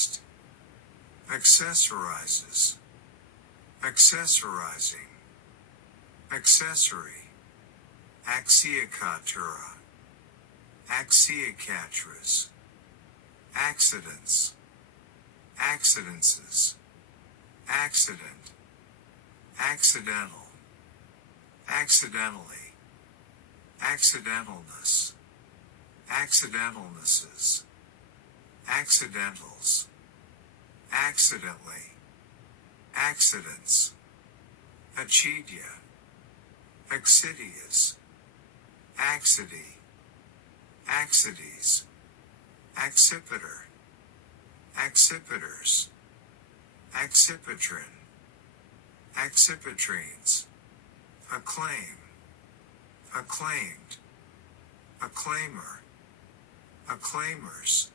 accessorized, accessorizes, accessorizing, accessory, axiacatura, axiacatras, accidents, accidences, accident, accidental, accidentally, accidentalness, accidentalnesses, accidentals, accidentally, accidents, acedia, accidias, accidy, accides, accipiter, accipiters, accipitrin, accipitrines, acclaim, acclaimed, acclaimer, acclaimers,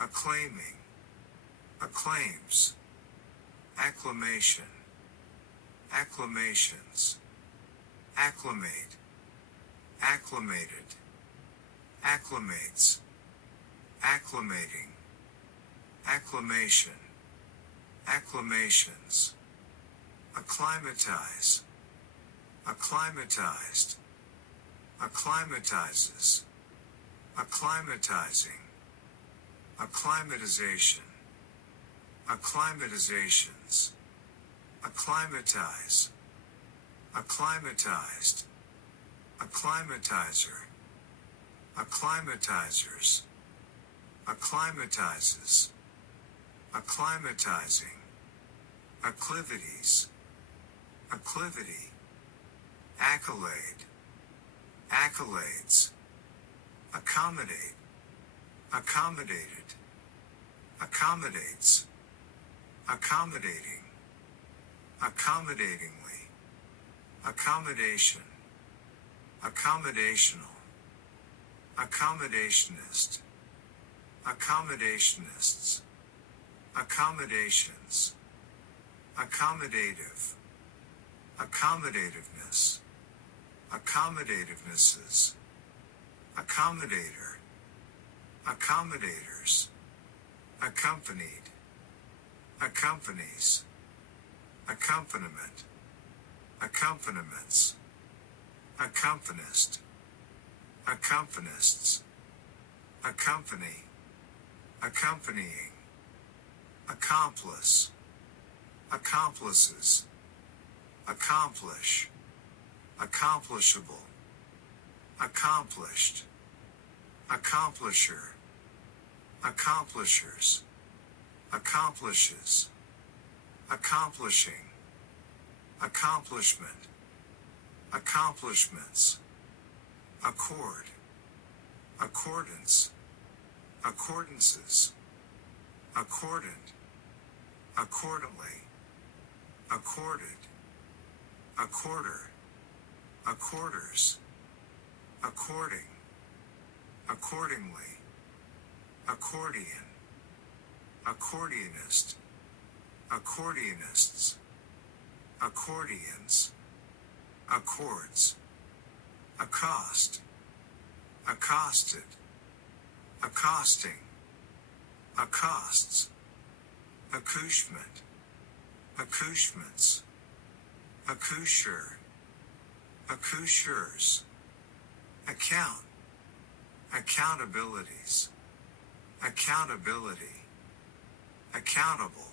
acclaiming, acclaims, acclamation, acclamations, acclimate, acclimated, acclimates, acclimating, acclamation, acclamations, acclimatize, acclimatized, acclimatizes, acclimatizing, acclimatization, acclimatizations, acclimatize, acclimatized, acclimatizer, acclimatizers, acclimatizes, acclimatizing, acclivities, acclivity, accolade, accolades, accommodate, accommodated, accommodates, accommodating, accommodatingly, accommodation, accommodational, accommodationist, accommodationists, accommodations, accommodative, accommodativeness, accommodativenesses, accommodator, accommodators, accompanied, accompanies, accompaniment, accompaniments, accompanist, accompanists, accompany, accompanying, accomplice, accomplices, accomplish, accomplishable, accomplished, accomplisher, accomplishers, accomplishes, accomplishing, accomplishment, accomplishments, accord, accordance, accordances, accordant, accordantly, accorded, a quarter, a quarters, according, accordingly, accordion, accordionist, accordionists, accordions, accords, accost, accosted, accosting, accosts, accouchement, accouchements, accoucheur, accoucheurs, account, accountabilities, accountability, accountable,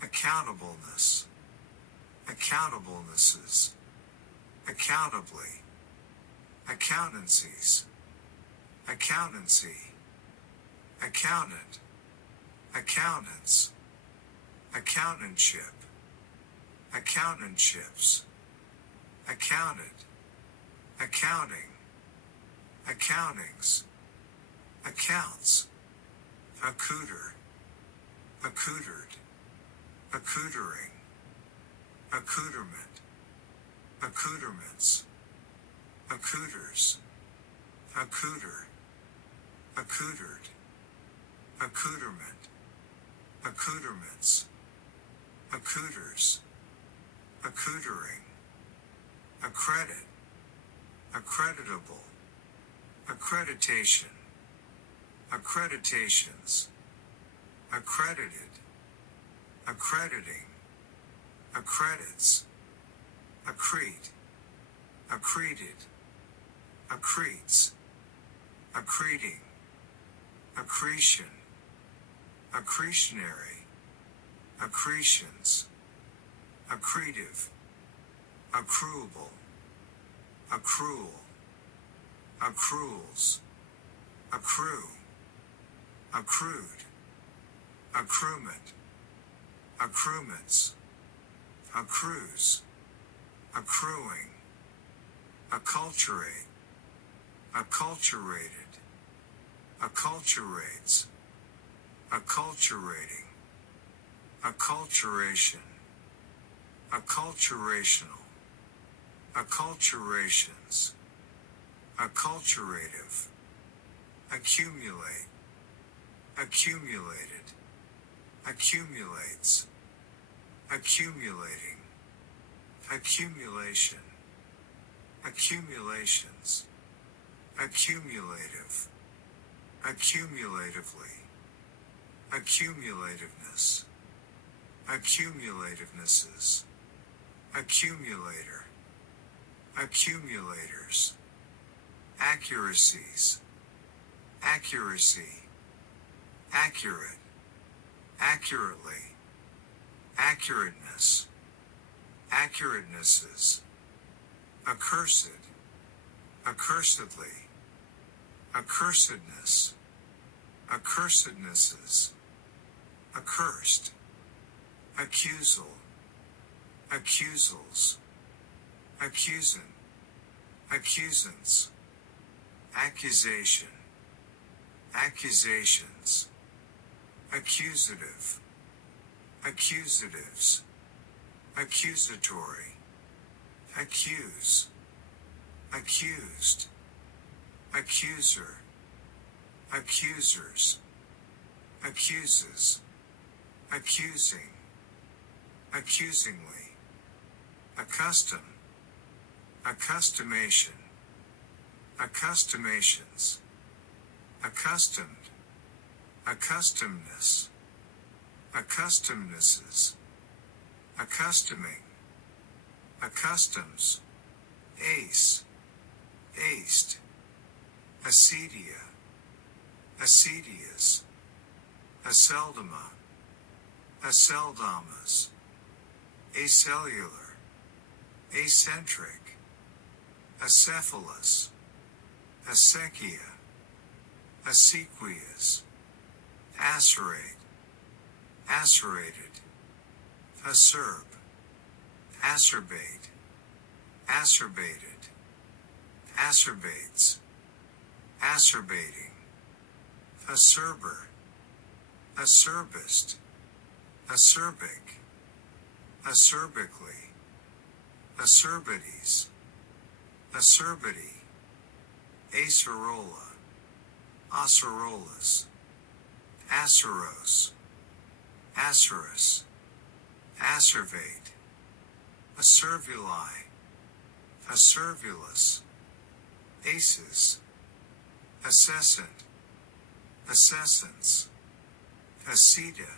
accountableness, accountablenesses, accountably, accountancies, accountancy, accountant, accountants, accountantship, accountantships, accounted, accounting, accountings, accounts, accouter, accoutered, accoutering, accouterment, accouterments, accouters, accouter, accoutered, accouterment, accouterments, accouters, accoutering, accredit, accreditable, accreditation, accreditations, accredited, accrediting, accredits, accrete, accreted, accretes, accreting, accretion, accretionary, accretions, accretive, accruable, accrual, accruals, accrue, accrued, accruement, accruements, accrues, accruing, acculturate, acculturated, acculturates, acculturating, acculturation, acculturational, acculturations, acculturative, accumulate, accumulated, accumulates, accumulating, accumulation, accumulations, accumulative, accumulatively, accumulativeness, accumulativenesses, accumulator, accumulators, accuracies, accuracy, accurate, accurately, accurateness, accuratenesses, accursed, accursedly, accursedness, accursednesses, accursed, accusal, accusals, accusant, accusants, accusation, accusations, accusative, accusatives, accusatory, accuse, accused, accuser, accusers, accuses, accusing, accusingly, accustom, accustomation, accustomations, accustomed, accustomedness, accustomednesses, accustoming, accustoms, ace, aced, acedia, acedias, aceldama, aceldamas, acellular, acentric, acephalous, acequia, acequias, acerate, acerated, acerb, acerbate, acerbated, acerbates, acerbating, acerber, acerbist, acerbic, acerbically, acerbities, acerbity, acerola, acerolas, aceros, acerus, acervate, acervuli, acervulus, aces, assessant, assessants, aceta,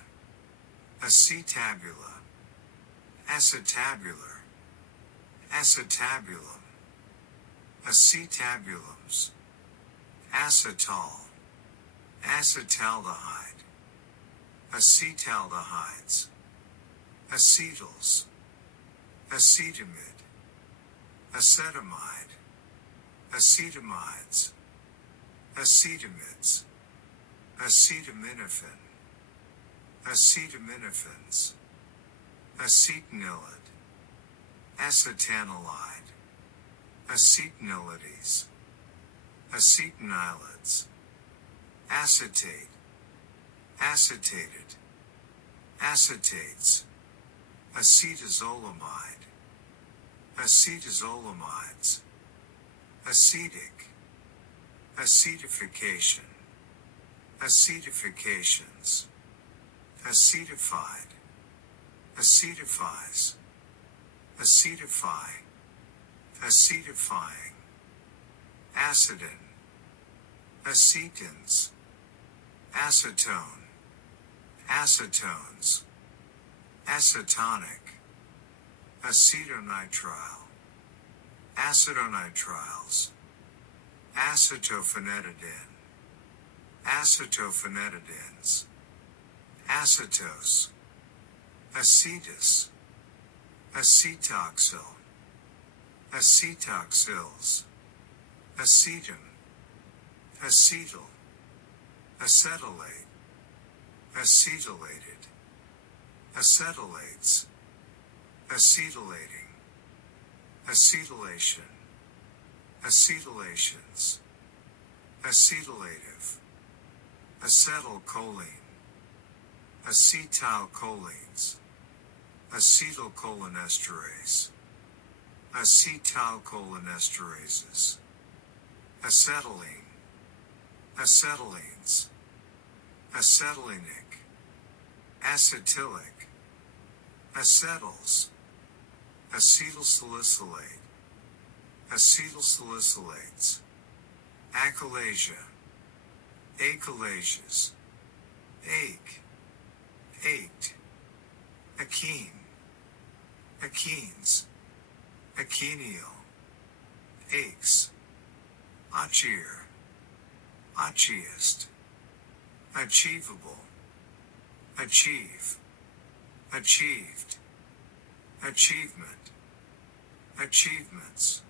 acetabula, acetabular, acetabulum, acetabulums, acetal, acetaldehyde, acetaldehydes, acetals, acetamide, acetamide, acetamides, acetamids, acetaminophen, acetaminophen's, acetanilid, acetanilide, acetanilides, acetanilids, acetate, acetated, acetates, acetazolamide, acetazolamides, acetic, acetification, acetifications, acetified, acetifies, acetify, acetifying, acetin, acetins, acetone, acetones, acetonic, acetonitrile, acetonitriles, acetophenetidine, acetophenetidines, acetose, acetus, acetoxyl, acetoxyls, acetum, acetyl, acetylate, acetylated, acetylates, acetylating, acetylation, acetylations, acetylative, acetylcholine, acetylcholines, acetylcholinesterase, acetylcholinesterases, acetylene, acetylenes, acetylenic, acetylic, acetyls, acetylsalicylate, acetylsalicylates, achalasia, achalasias, ache, ached, akene, akenes, achenial, aches, achier, achiest, achievable, achieve, achieved, achievement, achievements,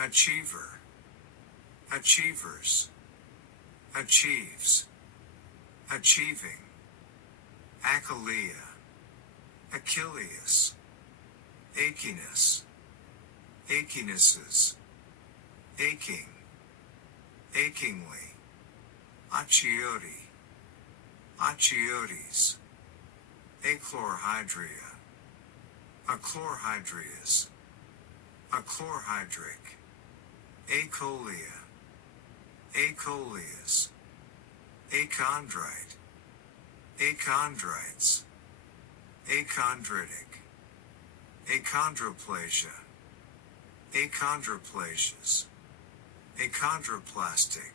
achiever, achievers, achieves, achieving, achalia, Achilles, achiness, achinesses, aching, achingly, achiote, achiotes, achlorhydria, achlorhydrias, achlorhydric, acolia, acolias, achondrite, achondrites, achondritic, achondroplasia, achondroplasias, achondroplastic,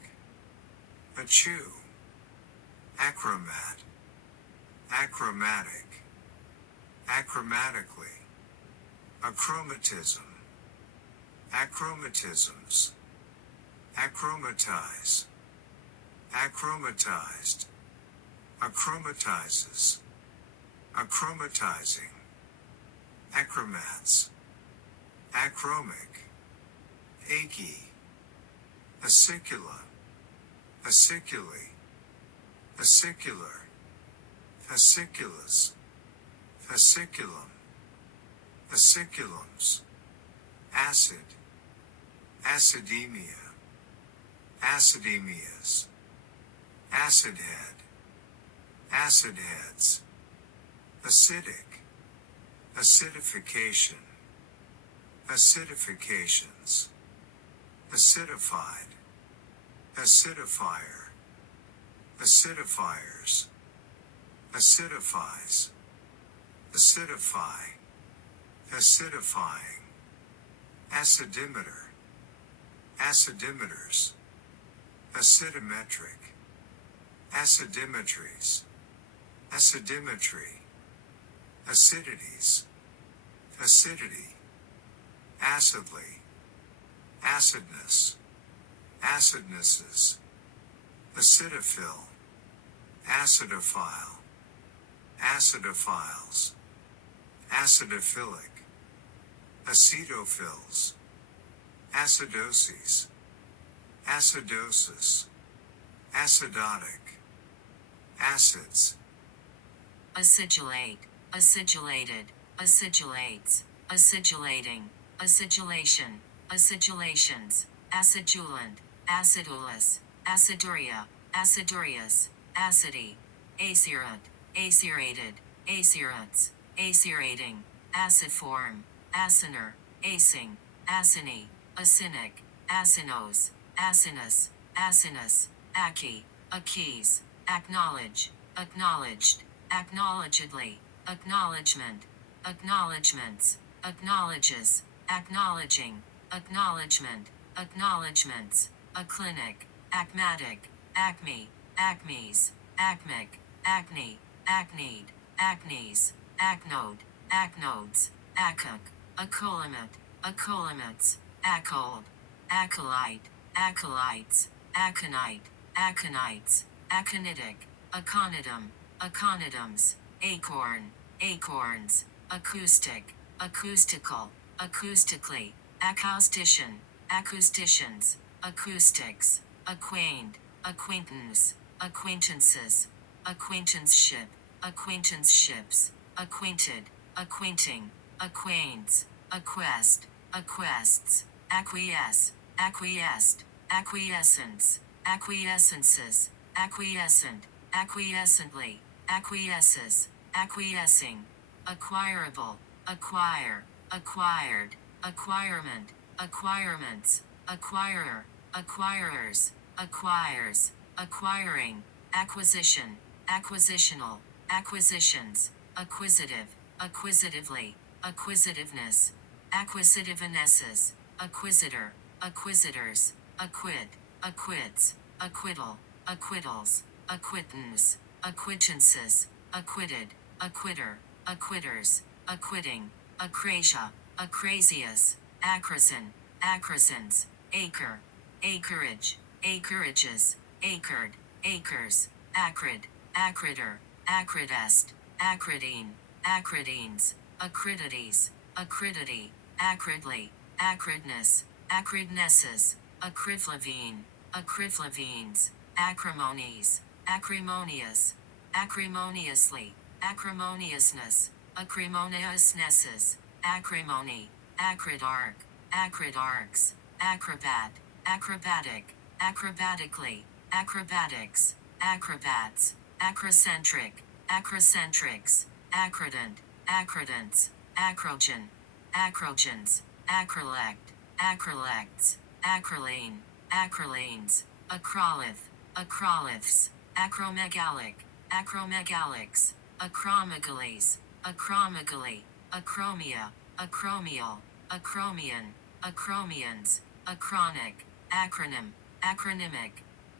achew, achromat, achromatic, achromatically, achromatism, achromatisms, achromatize, achromatized, achromatizes, achromatizing, achromats, achromic, achy, acicula, aciculi, acicular, aciculus, aciculum, aciculums, acid, acidemia, acidemias, acid head, acid heads, acidic, acidification, acidifications, acidified, acidifier, acidifiers, acidifies, acidify, acidifying, acidimeter, acidimeters, acidometric, acidimetries, acidimetry, acidities, acidity, acidly, acidness, acidnesses, acidophil, acidophile, acidophiles, acidophilic, acetophils, acidoses, acidosis, acidotic, acids, acidulate, acidulated, acidulates, acidulating, acidulation, acidulations, acidulant, acidulus, aciduria, acidurias, acidy, acerant, acerated, acerants, acerating, aciform, acinor, acing, acini, acinic, acinos, acinus, acinus, aci, acquis, acknowledge, acknowledged, acknowledgedly, acknowledgement, acknowledgements, acknowledges, acknowledging, acknowledgement, acknowledgements, a clinic, acmatic, acme, acmes, acmic, acne, acnede, acnes, acnode, acnodes, acoc, acolymat, acolymates, acold, acolyte, acolytes, aconite, aconites, aconitic, aconitum, aconitums, acorn, acorns, acoustic, acoustical, acoustically, acoustician, acousticians, acoustics, acquaint, acquaintance, acquaintances, acquaintanceship, acquaintanceships, acquainted, acquainting, acquaints, acquest, acquests, acquiesce, acquiesced, acquiescence, acquiescences, acquiescent, acquiescently, acquiesces, acquiescing, acquirable, acquire, acquired, acquirement, acquirements, acquirer, acquirers, acquires, acquiring, acquisition, acquisitional, acquisitions, acquisitive, acquisitively, acquisitiveness, acquisitivenesses, acquisitor, acquisitors, acquit, acquits, acquittal, acquittals, acquittance, acquittances, acquitted, acquitter, acquitters, acquitting, acrasia, acrasius, acrosin, acrosins, acre, acreage, acreages, acred, acres, acrid, acrider, acridest, acridine, acridines, acridities, acridity, acridly, acridness, acridnesses, acryflavine, acryflavines, acrimonies, acrimonious, acrimoniously, acrimoniousness, acrimoniousnesses, acrimony, acridarch, acridarchs, acrobat, acrobatic, acrobatically, acrobatics, acrobats, acrocentric, acrocentrics, acrodent, acrodents, acrogen, acrogens, acrolect, acrolects, acrolein, acroleins, acrolith, acroliths, acromegalic, acromegalics, acromegales, acromegaly, acromia, acromial, acromion, acromions, acronic, acronym, acronymic,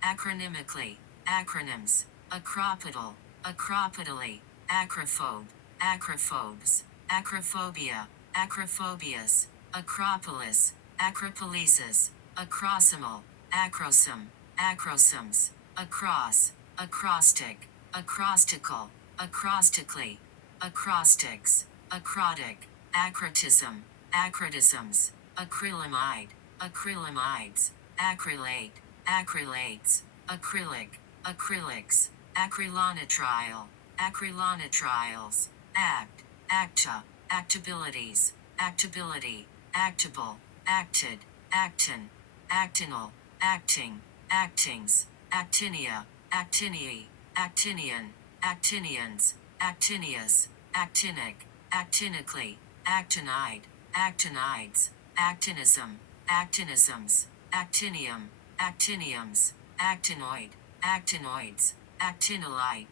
acronymically, acronyms, acropodal, acropodally, acrophobe, acrophobes, acrophobia, acrophobias, acropolis, acropolises, acrosimal, acrosum, acrosums, across, acrostic, acrostical, acrostically, acrostics, acrotic, acrotism, acrotisms, acrylamide, acrylamides, acrylate, acrylates, acrylic, acrylics, acrylonitriol, acrylonitrials, act, acta, actabilities, actability, actable, acted, actin, actinal, acting, actings, actinia, actinii, actinian, actinians, actinius, actinic, actinically, actinide, actinides, actinism, actinisms, actinium, actiniums, actinoid, actinoids, actinolite,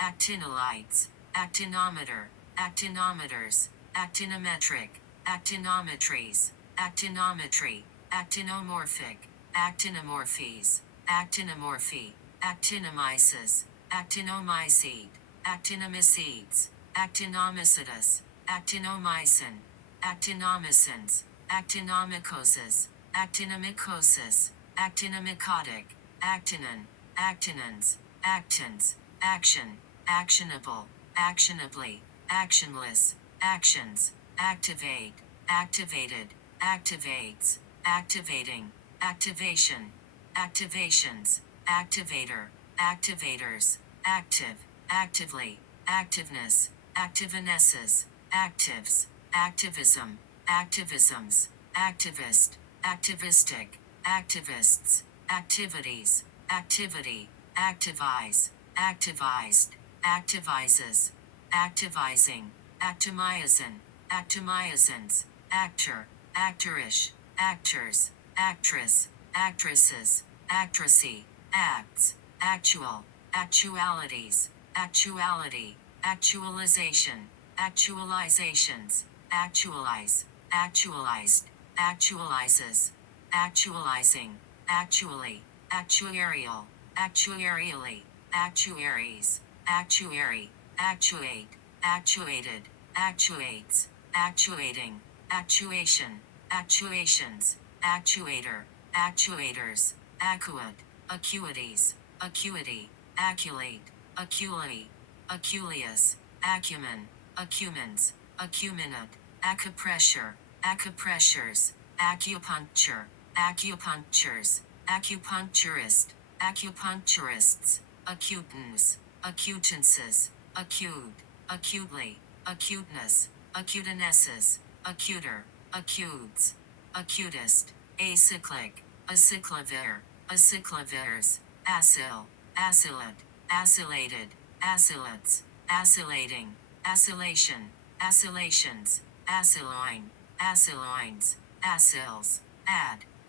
actinolites, actinometer, actinometers, actinometric, actinometries, actinometry, actinomorphic, actinomorphies, actinomorphy, actinomyces, actinomycete, actinomycetes, actinomycetus, actinomycin, actinomycins, actinomycoses, actinomycosis, actinomycotic, actinin, actinins, actins, action, actionable, actionably, actionless, actions, activate, activated, activates, activating, activation, activations, activator, activators, active, actively, activeness, activinesses, actives, activism, activisms, activist, activistic, activists, activities, activity, activize, activized, activizes, activizing, actomyazin, actomyazins, actor, actorish, actors, actress, actresses, actressy, acts, actual, actualities, actuality, actualization, actualizations, actualize, actualized, actualizes, actualizing, actually, actuarial, actuarially, actuaries, actuary, actuate, actuated, actuates, actuating, actuation, actuations, actuator, actuators, acuate, acuities, acuity, aculate, acuity, aculeus, acumen, acumens, acuminate, acupressure, acupressures, acupuncture, acupunctures, acupuncturist, acupuncturists, acutans, acutances, acute, acutely, acuteness, acutenesses, acuter, acutes, acutist, acyclic, acyclovir, acyclovires, acyl, acylate, acylated, acylates, acylating, acylation, acylations, acyloin, acyloins, acyls,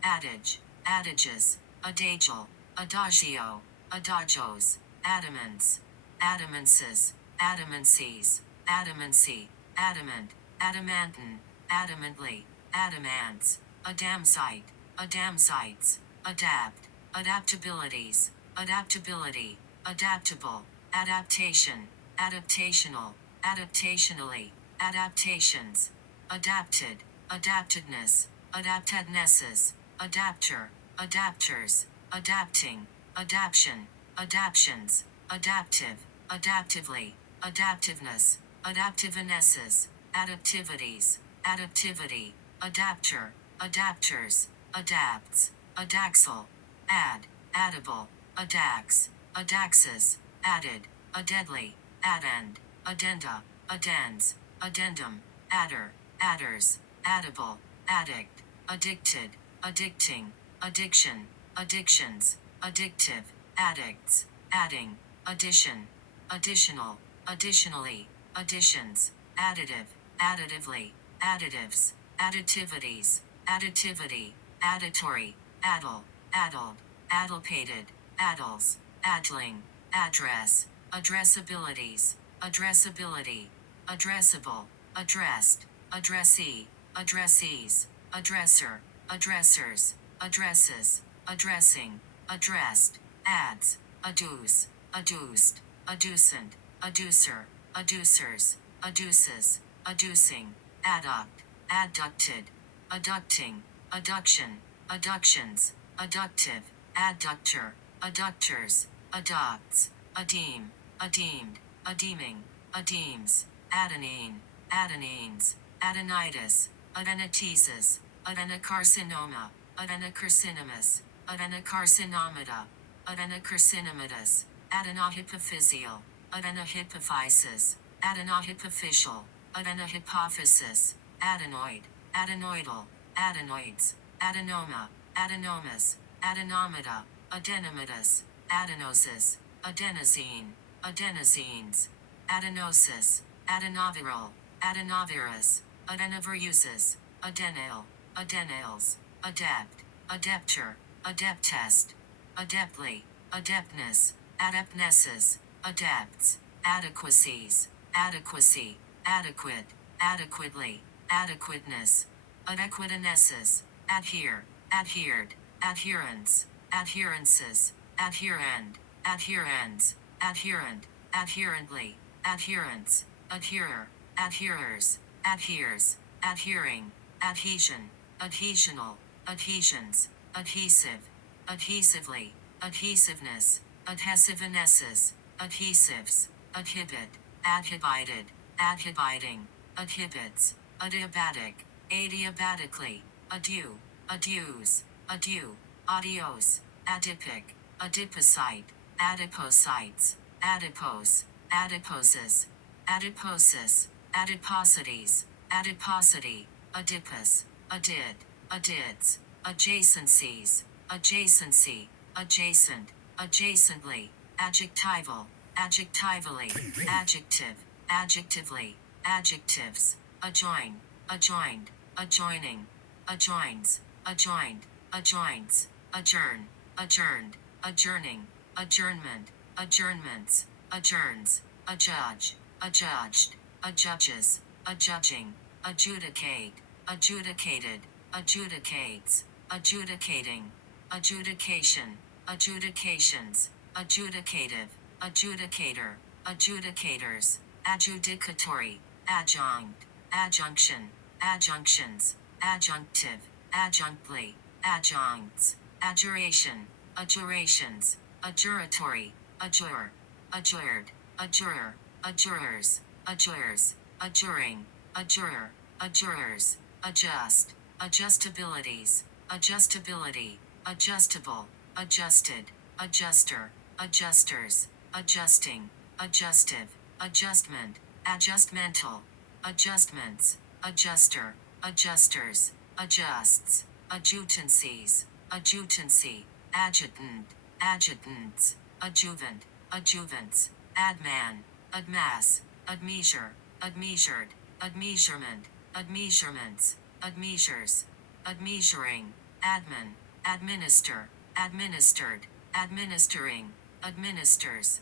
adage, adages, adagial, adagio, adagios, adamants, adamances, adamancies, adamancy, adamant, adamantin, adamantly, adamants, adamsite, adamsites, adapt, adaptabilities, adaptability, adaptable, adaptation, adaptational, adaptationally, adaptations, adapted, adaptedness, adaptednesses, adapter, adapters, adapting, adaption, adaptions, adaptive, adaptively, adaptiveness, adaptivenesses, adaptivities, adaptivity, adapter, adapters, adapts, adaxal, addable, adax, adaxes, added, addedly, addend, addenda, addends, addendum, adder, adders, addible, addict, addicted, addicting, addiction, addictions, addictive, addicts, adding, addition, additional, additionally, additions, additive, additively, additives, additivities, additivity, additory, addle, addled, addlepated, addles, addling, address, addressabilities, addressability, addressable, addressed, addressee, addressees, addresser, addressers, addresses, addressing, addressed, ads, adduce, adduced, adducent, adducer, adducers, adduces, adducing, adduct, adducted, adducting, adduction, adductions, adductive, adductor, adductors, adducts, adeem, adeemed, adeeming, adeems, adenine, adenines, adenitis, adenotesis, adenocarcinoma, adenocarcinomas, adenocarcinomata, adenocarcinomatous, adenohypophyseal, adenohypophysis, adenohypophyseal, adenohypophysis, adenoid, adenoidal, adenoids, adenoma, adenomas, adenomata, adenomatous, adenosis, adenosine, adenosines, adenosis, adenoviral, adenovirus, adenoviruses, adenale, adenales, adept, adepter, adeptest, adeptly, adeptness, adeptnesses, adepts, adequacies, adequacy, adequate, adequately, adequateness, adequatenesses, adhere, adhered, adherence, adherences, adherend, adherends, adherent, adherently, adherence, adherer, adherers, adheres, adhering, adhesion, adhesional, adhesions, adhesive, adhesively, adhesiveness, adhesivenesses, adhesives, adhibit, adhibited, adhibiting, adhibits, adiabatic, adiabatically, adieu, adieus, adieu, adios, adipic, adipocyte, adipocytes, adipose, adiposes, adiposis, adiposities, adiposity, adipus, adid, adids, adjacencies, adjacency, adjacent, adjacently, adjectival, adjectivally, adjective, adjectively, adjectives, adjoin, adjoined, adjoining, adjoins, adjoined, adjoins, adjourn, adjourned, adjourning, adjournment, adjournments, adjourns, adjudge, adjudged, adjudges, adjudging, adjudicate, adjudicated, adjudicates, adjudicating, adjudication, adjudications, adjudicative, adjudicator, adjudicators, adjudicatory, adjunct, adjunction, adjunctions, adjunctive, adjunctly, adjuncts, adjuration, adjurations, adjuratory, adjure, adjured, adjurer, adjurers, adjures, adjuring, adjurer, adjurers, adjust, adjustabilities, adjustability, adjustable, adjusted, adjuster, adjusters, adjusting, adjustive, adjustment, adjustmental, adjustments, adjuster, adjusters, adjusts, adjutancies, adjutancy, adjutant, adjutants, adjuvant, adjuvants, adman, admass, admeasure, admeasured, admeasurement, admeasurements, admeasures, admeasuring, admin, administer, administered, administering, administers,